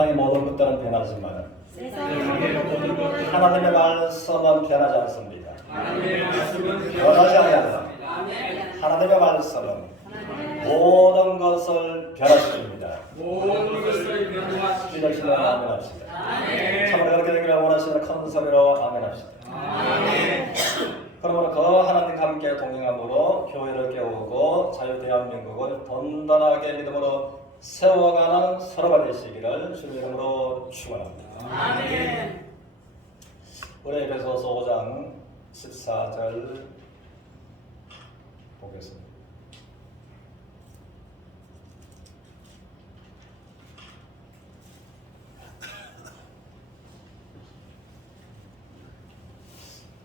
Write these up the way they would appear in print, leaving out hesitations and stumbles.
세상의 모든 것들은 변하지만 하나님의 말씀은 변하지 않습니다. 변하지 아니한다. 하나님의 말씀은 모든 것을 변화시킵니다. 믿으시면 아멘합시다. 참으로 그렇게 되기를 원하시는 큰 소리로 아멘합시다. 그러므로 그 하나님과 함께 동행함으로 교회를 깨우고 자유대한민국을 든든하게 믿음으로 세워가는 서로가 되시기를 주님 이름으로 축원합니다. 아멘. 우리 에베소서 5장 14절 보겠습니다.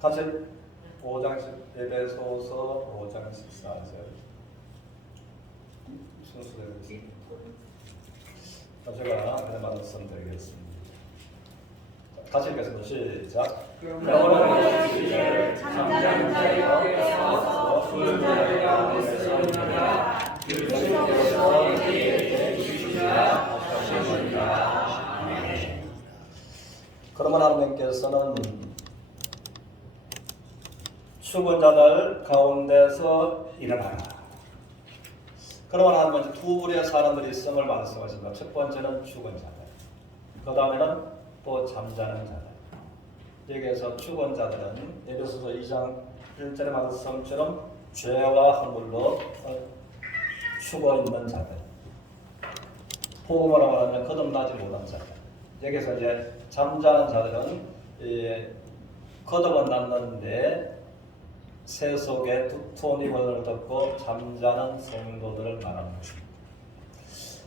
같이 에베소서 5장 14절 순서대로 있습니다. 제가 그냥 말씀드리겠습니다. 같이 읽겠습니다. 시작. 영원한 시절 잠자는 자여 깨어서 불자를 가운데 서리라 그리스도께서 우리에게 주시라 하셨느니라. 아멘. 그러면 하나님께서는 죽은 자들 가운데서 일어나라. 그러면 하나님은 두 부류의 사람들이 있음을 말씀하십니다. 첫 번째는 죽은 자들, 그 다음에는 또 잠자는 자들. 여기에서 죽은 자들은 에베소서 2장 1절의 말씀처럼 죄와 허물로 죽어있는 자들, 복음으로 말하면 거듭나지 못한 자들. 여기서 이제 잠자는 자들은 거듭은 났는데 새 속에 두터운 힘을 듣고 잠자는 성도들을 말하는 것입니다.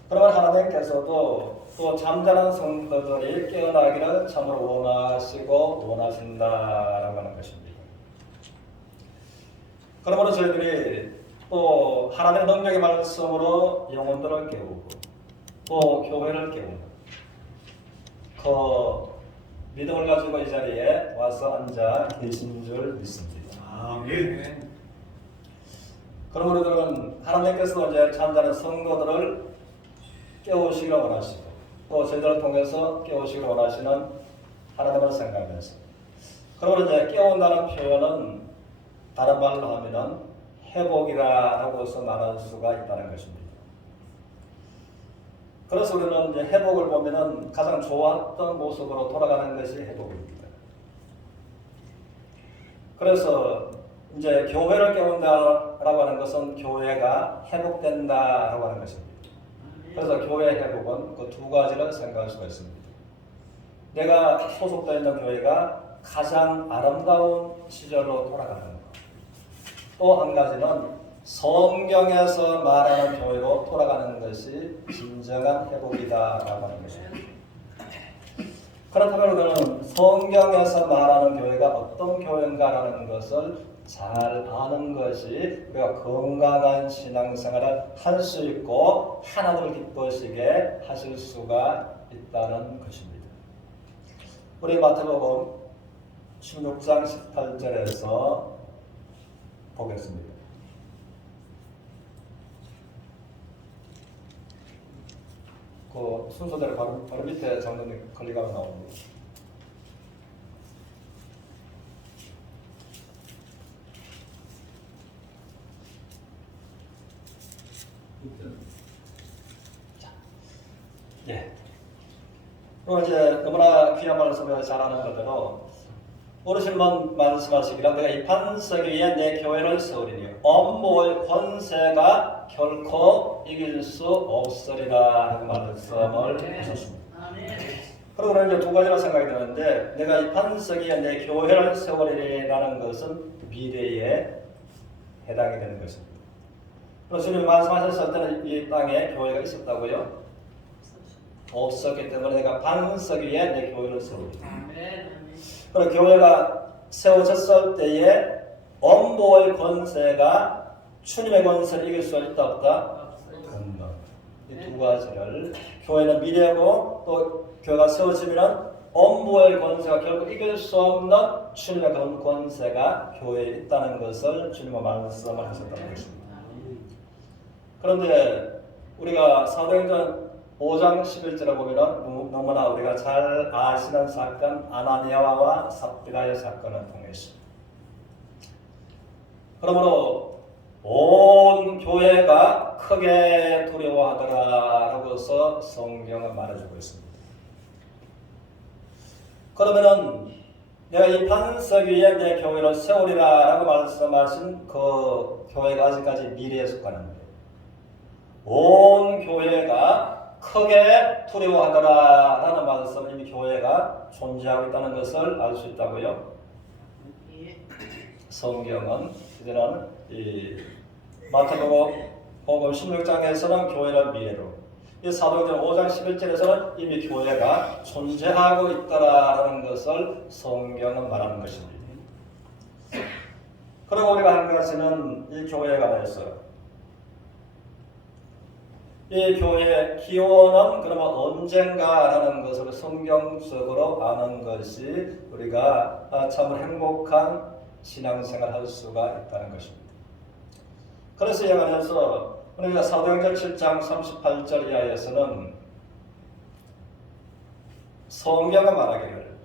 그러면 하나님께서도 또 잠자는 성도들이 깨어나기를 참으로 원하시고 원하신다라고 하는 것입니다. 그러므로 저희들이 또 하나님의 능력의 말씀으로 영혼들을 깨우고 또 교회를 깨우는 그 믿음을 가지고 이 자리에 와서 앉아 계신 줄 믿습니다. 아멘. 그러므로 우리들은 하나님께서 이제 잠자는 성도들을 깨우시기를 원하시고 또 저희들을 통해서 깨우시기를 원하시는 하나님을 생각하면서, 그러므로 이제 깨운다는 표현은 다른 말로 하면은 회복이라고 해서 말할 수가 있다는 것입니다. 그래서 우리는 이제 회복을 보면은 가장 좋았던 모습으로 돌아가는 것이 회복입니다. 그래서 이제 교회를 깨운다라고 하는 것은 교회가 회복된다라고 하는 것입니다. 그래서 교회 회복은 그 두 가지를 생각할 수가 있습니다. 내가 소속되어 있는 교회가 가장 아름다운 시절로 돌아가는 것. 또 한 가지는 성경에서 말하는 교회로 돌아가는 것이 진정한 회복이다라고 하는 것입니다. 그렇다면 우리는 성경에서 말하는 교회가 어떤 교회인가라는 것을 잘 아는 것이 우리가 건강한 신앙생활을 할 수 있고 하나님을 기쁘시게 하실 수가 있다는 것입니다. 우리 마태복음 16장 18절에서 보겠습니다. 그 순서대로 바로 밑에 장로님 걸리가면 나옵니다. 예. 그럼 이제 너무나 귀한 말씀을 잘하는 것대로 어르신만 말씀하시기를 내가 이 반석 위에 내 교회를 세우리니 엄모의 권세가 결코 이길 수 없으리라 하는 말씀을 하셨습니다. 그리고 이제 두 가지로 생각이 드는데, 내가 이 반석 위에 내 교회를 세우리라는 것은 미래에 해당이 되는 것입니다. 그래서 주님이 말씀하셨을 때는 이 땅에 교회가 있었다고요? 없었기 때문에 내가 반석 위에 내 교회를 세우리라. 그리고 교회가 세워졌을 때에 엄보의 권세가 주님의 권세를 이길 수 있다 없다? 이 두 가지를, 교회는 미래고 또 교회가 세워지면 엄보의 권세가 결국 이길 수 없는 주님의 권세가 교회에 있다는 것을 주님의 말씀을 하셨다는 것입니다. 그런데 우리가 사도행전 5장 11절에 보면은 너무나 우리가 잘 아시는 사건 아나니아와 삽비라의 사건을 통해서 그러므로 온 교회가 크게 두려워하더라라고서 성경은 말해주고 있습니다. 그러면은 내가 이 반석 위에 내 교회를 세우리라라고 말씀하신 그 교회가 아직까지 미래에 속하는데 온 교회가 크게 두려워하더라라는 말씀은 이미 교회가 존재하고 있다는 것을 알 수 있다고요. 성경은 이제는 이 마태복음 16장에서는 교회는 미래로, 이 사도행전 5장 11절에서는 이미 교회가 존재하고 있다라는 것을 성경은 말하는 것입니다. 그리고 우리가 한 가지는 이 교회에 관해서 이 교회의 기원은 그러면 언젠가라는 것을 성경적으로 아는 것이 우리가 참 행복한 신앙생활을 할 수가 있다는 것입니다. 그래서 이 안에서 우리가 사도행전 7장 38절 이하에서는 성경은 말하기를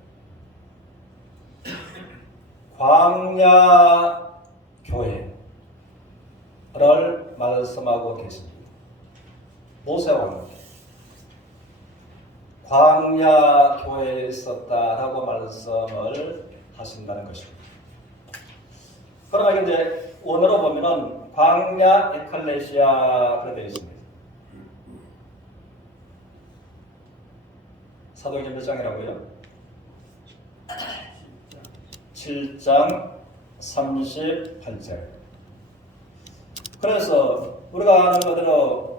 광야 교회를 말씀하고 계십니다. 모세와 함께 광야 교회에 있었다라고 말씀을 하신다는 것입니다. 그러나 이제 원어로 보면은 광야 에클레시아 그렇게 되어 있습니다. 사도행전 몇 장이라고요? 7장 38절. 그래서 우리가 아는 그대로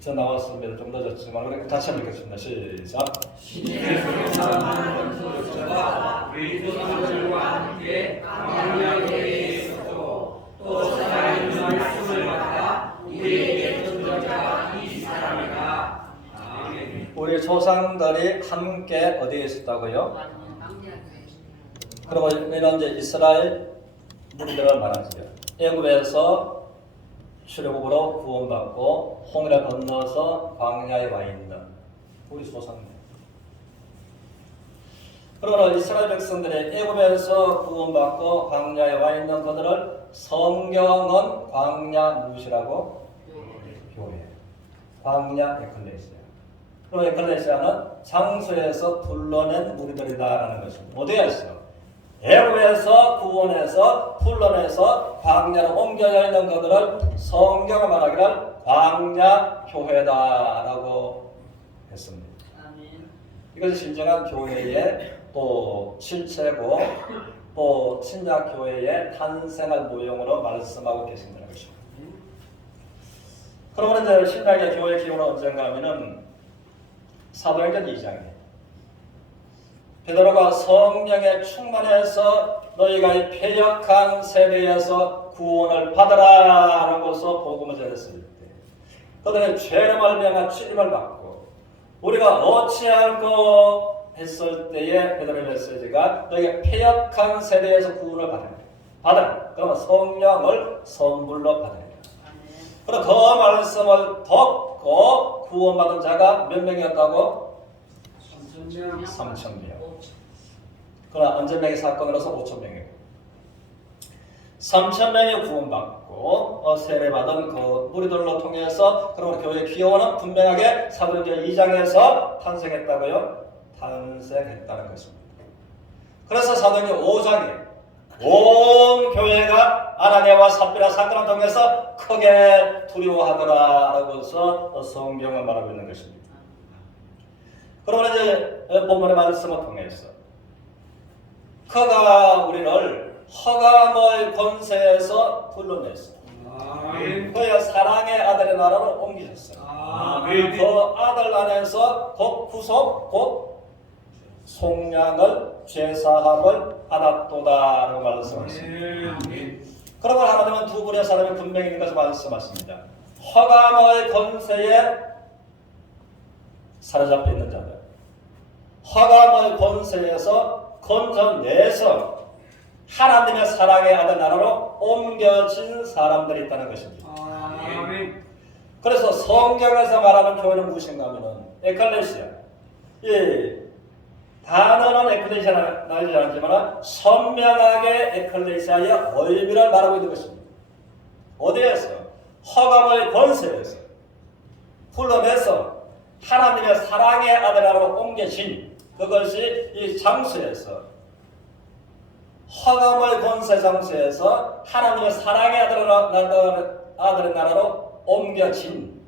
저 나왔습니다. 좀 늦었지만 우리 같이 한번 읽겠습니다. 시작. 신의 성령만 권소자가 우리 조상들과 함께 광야에 있었고 또 하나님의 말씀을 받아 우리에게 전도자 이 사람이다. 아멘. 우리 조상들이 함께 어디에 있었다고요? 그러면 이는 이제 이스라엘 무리들을 말하지요. 애굽에서 출애굽으로 구원받고 홍해를 건너서 광야에 와 있는 우리 조상들. 그러나 이스라엘 백성들의 애굽에서 구원받고 광야에 와 있는 그들을 성경은 광야 무엇이라고? 교회. 광야 에클레시아. 그럼 에클레시아는 장소에서 불러낸 무리들이다라는 것입니다. 어디에 있어요? 애굽에서 구원해서 불러내서 광야로 옮겨져 있는 그들을 성경을 말하기를 광야 교회다라고 했습니다. 아멘. 이것이 진정한 교회의 또 실체고 또 신약 교회의 탄생할 모형으로 말씀하고 계신다는 것입니다. 그러면 이제 신약의 교회 기원은 언젠가 하면은 사도행전 2장에 베드로가 성령에 충만해서 너희가 이 패역한 세대에서 구원을 받으라라고서 복음을 전했을 때 그들의 죄로 말미암아 치림을 받고 우리가 어찌할꼬 했을 때에 베드로의 메시지가 너희가 패역한 세대에서 구원을 받으라. 그러면 성령을 선물로 받으라. 그럼 그 말씀을 듣고 구원받은 자가 몇 명이었다고? 3,000명. 그러나 안전명의 사건으로서 5,000명이고 3,000명이 구원받고 세례받은 그 무리들로 통해서 그러면 교회 기원은 분명하게 사도행전 2장에서 탄생했다고요? 탄생했다는 것입니다. 그래서 사도행전 5장에 온 교회가 아나니아와 삽비라 사건을 통해서 크게 두려워하더라라고서 성경을 말하고 있는 것입니다. 그러면 이제 본문의 말씀을 통해서 그가 우리를 허감의 권세에서 불러냈어. 그의 사랑의 아들의 나라로 옮기셨어요. 그 아들 안에서 곧 구속, 곧 속량을 죄사함을 받았도다라고 말씀하십니다. 그러면 하나님은 두 분의 사람이 분명히 있는 것을 말씀하십니다. 허감의 권세에 사로잡혀 있는 자들, 허감의 권세에서 건져내서 하나님의 사랑의 아들 나라로 옮겨진 사람들이 있다는 것입니다. 아멘. 그래서 성경에서 말하는 교회는 무엇인가 하면은 에클레시아. 이 단어는 에클레시아 나오지 않지만 선명하게 에클레시아의 의미를 말하고 있는 것입니다. 어디에서? 허감의 권세에서 불러내서 하나님의 사랑의 아들로 옮겨진 그것이 이 장소에서 허감의 권세 장소에서 하나님의 사랑의 아들의 나라로 옮겨진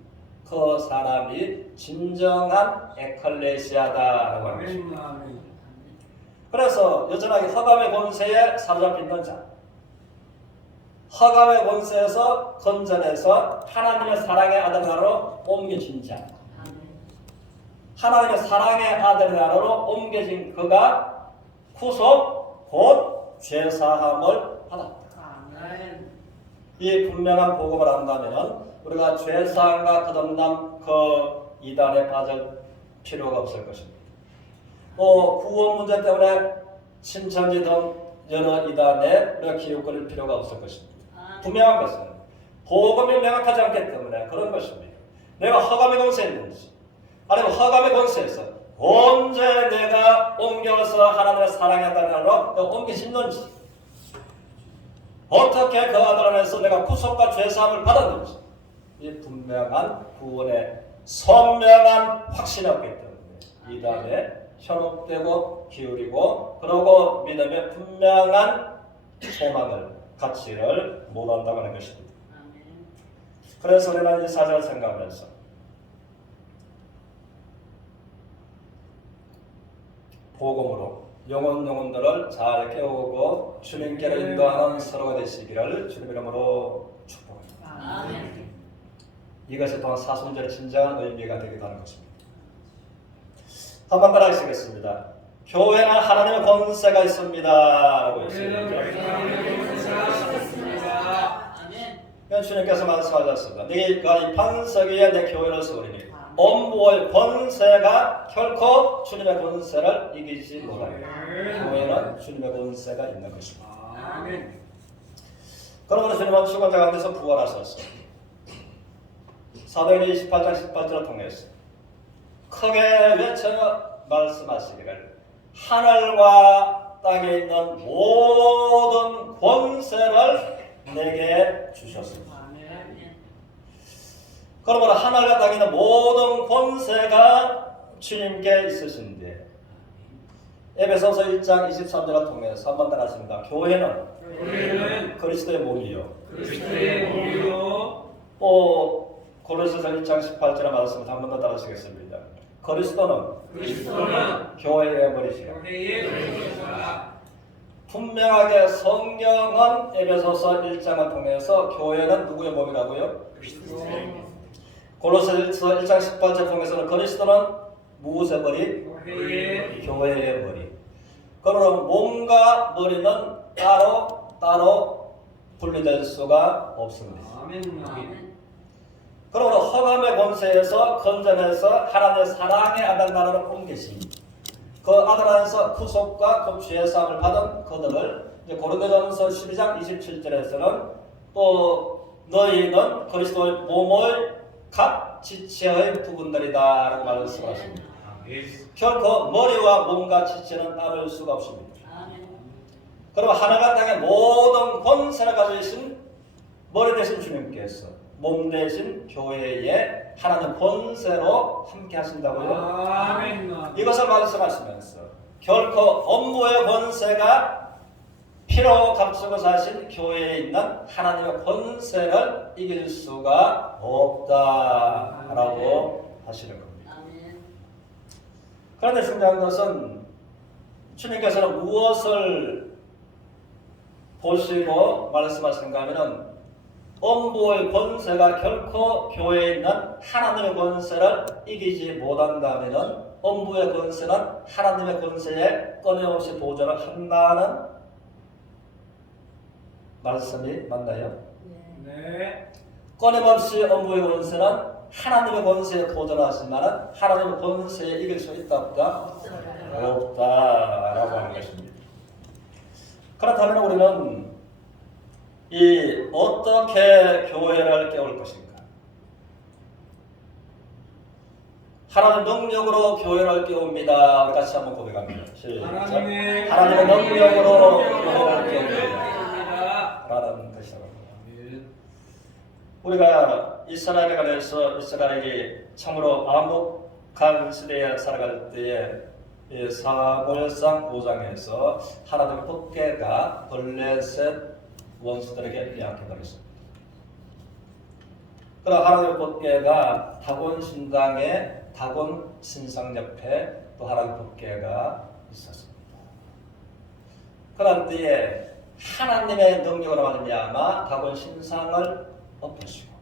그 사람이 진정한 에클레시아다라고 하는 것입니다. 그래서 여전하게 허감의 권세에 사로잡혀 있는 자, 허감의 권세에서 건져내서 하나님의 사랑의 아들 나라로 옮겨진 자, 하나님의 사랑의 아들 나라로 옮겨진 그가 구속 곧 죄사함을 받았다. 이 분명한 복음을 안다면 우리가 죄사함과 거듭남 그 이단에 빠질 필요가 없을 것입니다. 구원 문제 때문에 신천지 등 여러 이단에 우리가 기웃거릴 필요가 없을 것입니다. 분명한 것은 복음이 명확하지 않기 때문에 그런 것입니다. 내가 허감의 권세에 있는지 아니면 허감의 권세에서 언제 내가 옮겨서 하나님의 사랑의 아들로 옮겨졌는지 어떻게 그 아들 안에서 내가 구속과 죄사함을 받았는지 이 분명한 구원의 선명한 확신이 없기 때문에 이단에 현혹되고 기울이고 그러고 믿음의 분명한 소망을 가치를 못한다고 하는 것입니다. 그래서 우리는 이 사절을 생각하면서 복음으로 영혼들을 잘 깨우고 주님께로 인도하는 서로가 되시기를 주님 이름으로 축복합니다. 이것이 또한 사순절의 진정한 의미가 되기도 하는 것입니다. 한번 따라하시겠습니다. 교회는 하나님의 권세가 있습니다. 라고 했습니다. 주님께서 말씀하셨습니다. 네가 이 반석 위에 내 교회를 세우리니 엄부의 권세가 결코 주님의 권세를 이기지 못하리라. 교회는 주님의 권세가 있는 것입니다. 그러므로 주님은 죽은 자 가운데서 부활하셨습니다. 사도행전 28장 18절을 통해서 크게 외쳐 말씀하시기를 하늘과 땅에 있는 모든 권세를 내게 주셨습니다. 그러므로 하늘과 땅에 있는 모든 권세가 주님께 있으신데 에베소서 1장 23절을 통해서 한번 따라하십니다. 교회는 그리스도의 몸이요. 고린도서 1장 18절의 말씀을 한 번 더 따라하시겠습니다. 그리스도는 교회의 머리시라. 분명하게 성경은 에베소서 1장을 통해서 교회는 누구의 몸이라고요? 고린도서 1장 18절 통해서는 그리스도는 무엇의 머리? 교회의 머리. 그러므로 몸과 머리는 따로 분리될 수가 없습니다. 그러므로 허감의 권세에서 건져내서 하나님의 사랑의 아들 나라로 옮기신 그 아들 안에서 구속과 그 죄의 사함을 받은 그들을 고린도전서 12장 27절에서는 또 너희는 그리스도의 몸을 각 지체의 부분들이다 라고 말씀하십니다. 결코 머리와 몸과 지체는 따를 수가 없습니다. 그럼 하나가 땅의 모든 권세를 가지신 머리 대신 주님께서 몸 대신 교회에 하나님 권세로 함께 하신다고요? 이것을 말씀하시면서 결코 업무의 권세가 피로 값주고 사신 교회에 있는 하나님의 권세를 이길 수가 없다라고 하시는 겁니다. 그런데 중요한 것은 주님께서는 무엇을 보시고 말씀하시는가 하면은 엄부의 권세가 결코 교회에 있는 하나님의 권세를 이기지 못한다면은 엄부의 권세는 하나님의 권세에 끊임없이 도전을 한다는 말씀이 맞나요? 네. 끊임없이 엄부의 권세는 하나님의 권세에 도전하지만 하나님의 권세에 이길 수 있다 없다? 없다라고 하는 것입니다. 그렇다면 우리는 어떻게 교회를 깨울 것인가? 하나님 능력으로 교회를 깨웁니다. 우리 같이 한번 고백합니다. 시작. 하나님의 하나님의 능력으로 교회를 깨웁니다. 깨웁니다. 라는 것이라고. 우리가 이스라엘에 관해서 이스라엘이 참으로 암묵한 시대에 살아갈 때에 이 사무엘상 5장에서 하나님의 법궤가 블레셋 원수들에게 빼앗겨버렸습니다. 그러나 하나님의 법궤가 다곤 신당의 다곤 신상 옆에 또 하나님의 법궤가 있었습니다. 그럴 때에 하나님의 능력으로 말미암아 다곤 신상을 엎으시고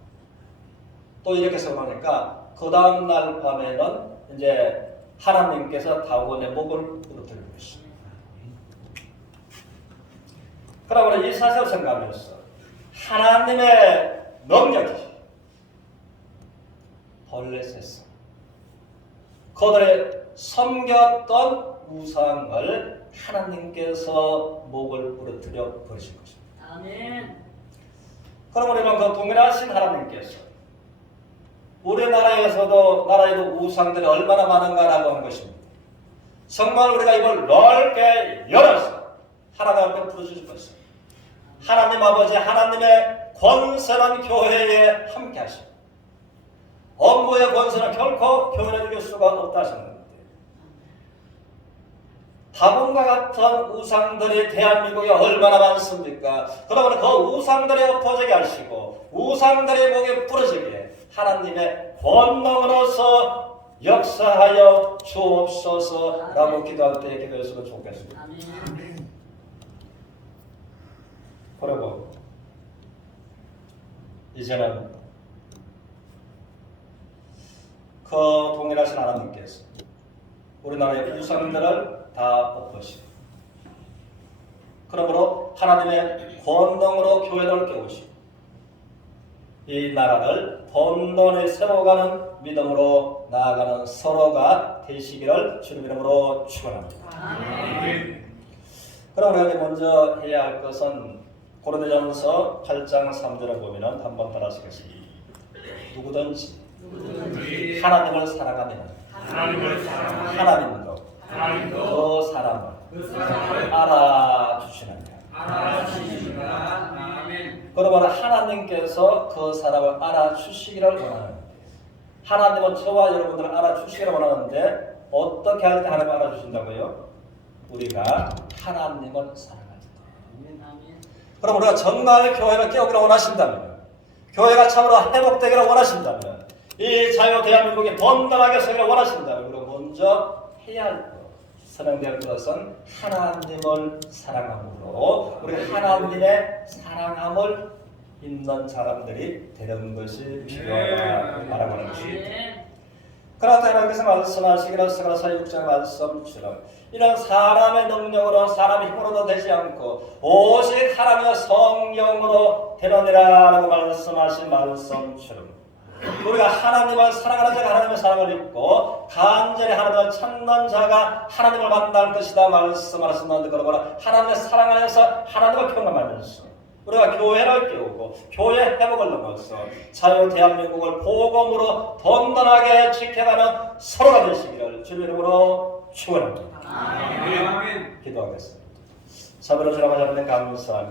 또 이렇게 세우니까 그 다음 날 밤에는 이제 하나님께서 다곤의 목을 부러뜨려 버리십니다. 그러므로 이 사실을 생각하면서 하나님의 능력이 블레셋에서 그들의 섬겼던 우상을 하나님께서 목을 부러뜨려 버리신 것입니다. 아멘. 그럼 우리는 그 동일하신 하나님께서 우리나라에서도 나라에도 우상들이 얼마나 많은가라고 하는 것입니다. 정말 우리가 이걸 넓게 열어서 하나님 앞에 부르실 것입니다. 하나님 아버지 하나님의 권세는 교회에 함께 하시고 업무의 권세는 결코 교회를 이길 수가 없다 하셨는데 다곤과 같은 우상들이 대한민국에 얼마나 많습니까? 그러면 그 우상들이 엎어지게 하시고 우상들의 목에 부러지게 하나님의 권능으로서 역사하여 주옵소서라고 기도할 때 기도했으면 좋겠습니다. 아멘. 그리고 이제는 그 동일하신 하나님께서 우리나라의 우상들을 다 엎으시고 그러므로 하나님의 권능으로 교회를 깨우시고 이 나라를 번번에 세워가는 믿음으로 나아가는 서로가 되시기를 주님 이름으로 축원합니다. 아멘. 그럼 우리가 먼저 해야 할 것은 고린도전서 8장 3절을 보면은 한번 따라하시겠습니다. 누구든지 하나님을 사랑하면 하나님도 그 사람을 알아주시느니라. 아멘. 그러므로 하나님께서 그 사람을 알아주시기를 원하는데 하나님은 저와 여러분들을 알아주시기를 원하는데 어떻게 할 때 하나님을 알아주신다고요? 우리가 하나님을 사랑할 때. 그럼 우리가 정말 교회를 깨우기를 원하신다면 교회가 참으로 회복되기를 원하신다면 이 자유 대한민국이 번성하게 서기를 원하신다면 우리가 먼저 해야 할 것, 선행될 것은 하나님을 사랑함으로 우리가 하나님의 사랑함을 있는 사람들이 되는 것이 필요하다고 말하는 것입니다. 그러나 하나님께서 말씀하시기를 스가랴서 6장 말씀처럼 이런 사람의 능력으로 사람의 힘으로도 되지 않고 오직 하나님의 성령으로 되느니라라고 말씀하신 말씀처럼 우리가 하나님을 사랑하는 자가 하나님의 사랑을 입고 간절히 하나님을 찾는 자가 하나님을 만날 것이다 말씀하셨는데 그러므로 하나님의 사랑 안에서 하나님을 경험하면서 우리가 교회를 깨우고 교회 회복을 넘어서 자유 대한민국을 복음으로 든든하게 지켜가는 서로가 되시기를 주님 이름으로 축원합니다. 아멘. 기도하겠습니다. 사부로 주님을 잡는 감사합니다.